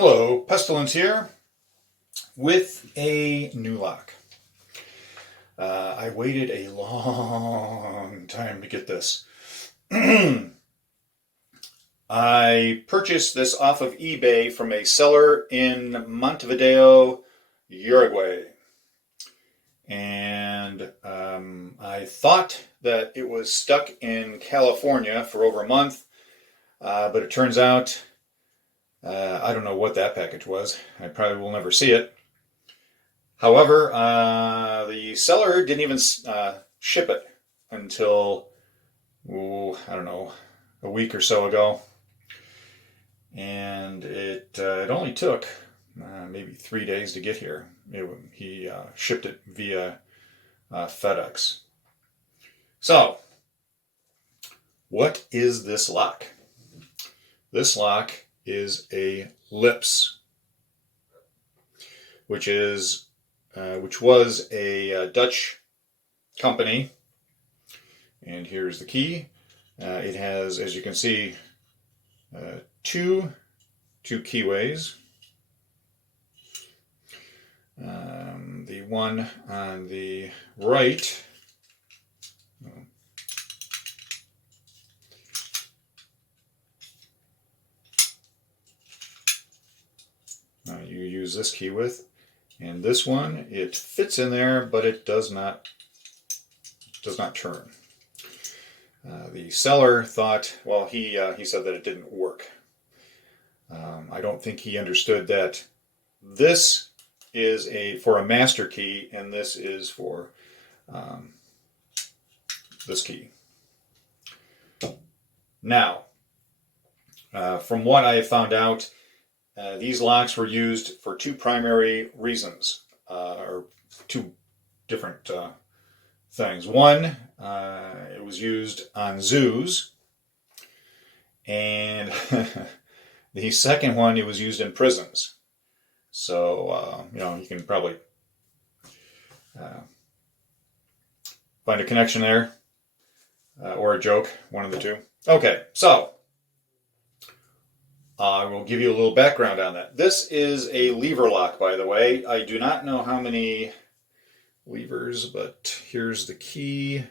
Hello, Pestilence here with a new lock. I waited a long time to get this. I purchased this off of eBay from a seller in Montevideo, Uruguay. And I thought that it was stuck in California for over a month, but it turns out I don't know what that package was. I probably will never see it. However, the seller didn't even ship it until, I don't know, a week or so ago. And it only took maybe 3 days to get here. He shipped it via FedEx. So, what is this lock? This lock is a Lips, which was a Dutch company. And here's the key. It has, as you can see, two keyways. The one on the right you use this key with, and this one, it fits in there, but it does not turn. The seller thought, well, he said that it didn't work. I don't think he understood that this is for a master key, and this is for this key. Now, from what I have found out, these locks were used for two primary reasons, or two different things. One, it was used on zoos, and the second one, it was used in prisons. So, you can probably find a connection there, or a joke, one of the two. Okay, so I will give you a little background on that. This is a lever lock, by the way. I do not know how many levers, but here's the key.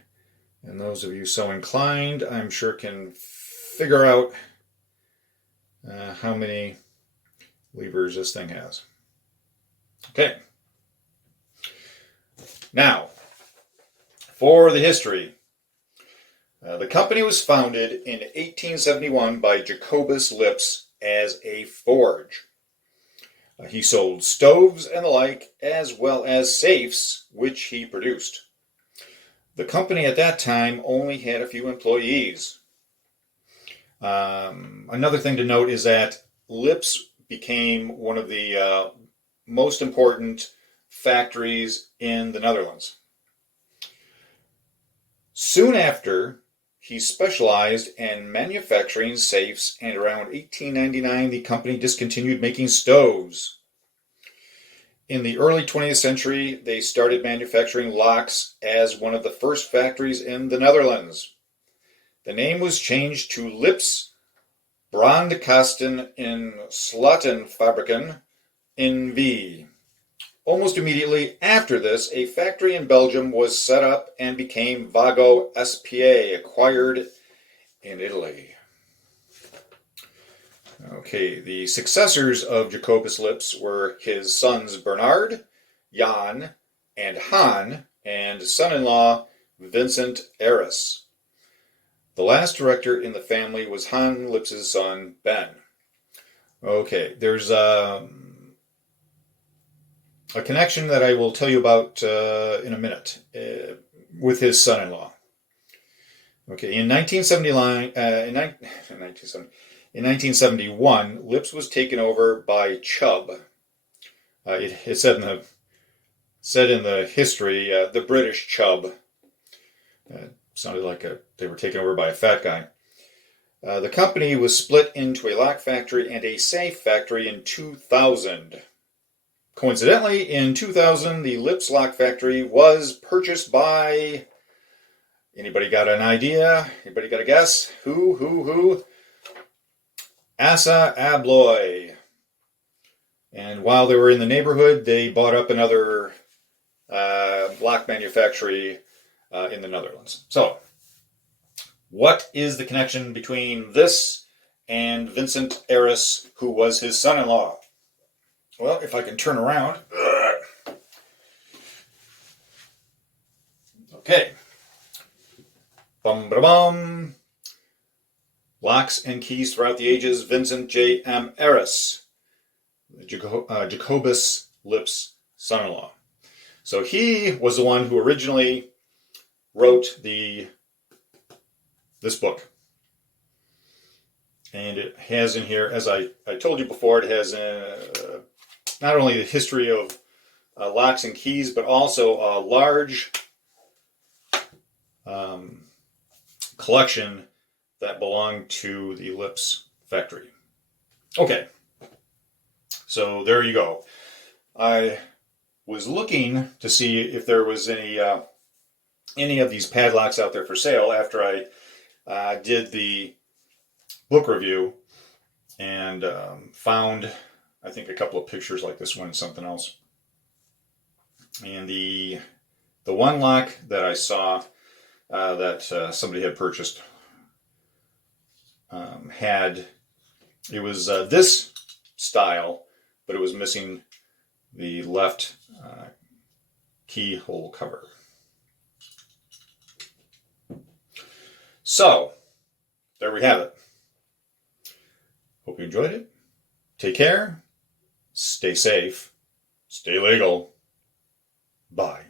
And those of you so inclined, I'm sure can figure out how many levers this thing has. Okay. Now, for the history. The company was founded in 1871 by Jacobus Lips as a forge. He sold stoves and the like, as well as safes, which he produced. The company at that time only had a few employees. Another thing to note is that Lips became one of the most important factories in the Netherlands. Soon after, he specialized in manufacturing safes, and around 1899 the company discontinued making stoves. In the early 20th century, they started manufacturing locks as one of the first factories in the Netherlands. The name was changed to Lips Brandkasten in Slotenfabrieken NV. Almost immediately after this, a factory in Belgium was set up and became Vago SPA, acquired in Italy. Okay, the successors of Jacobus Lips were his sons Bernard, Jan, and Han, and son-in-law Vincent Eras. The last director in the family was Han Lips' son, Ben. Okay, there's a connection that I will tell you about in a minute with his son-in-law. Okay, in 1971, Lips was taken over by Chubb. It said in the history, the British Chubb. Sounded like they were taken over by a fat guy. The company was split into a lock factory and a safe factory in 2000. Coincidentally, in 2000, the Lips Lock Factory was purchased by... Anybody got an idea? Anybody got a guess? Who? Assa Abloy. And while they were in the neighborhood, they bought up another lock manufacturer in the Netherlands. So, what is the connection between this and Vincent Eras, who was his son-in-law? Well, if I can turn around. Okay. Bum ba bum. Locks and keys throughout the ages. Vincent J. M. Eras, Jacobus Lip's son-in-law. So he was the one who originally wrote this book. And it has in here, as I told you before, it has not only the history of locks and keys, but also a large collection that belonged to the Lips factory. Okay, so there you go. I was looking to see if there was any of these padlocks out there for sale after I did the book review, and found, I think, a couple of pictures like this one and something else. And the one lock that I saw that somebody had purchased it was this style, but it was missing the left keyhole cover. So, there we have it. Hope you enjoyed it. Take care. Stay safe. Stay legal. Bye.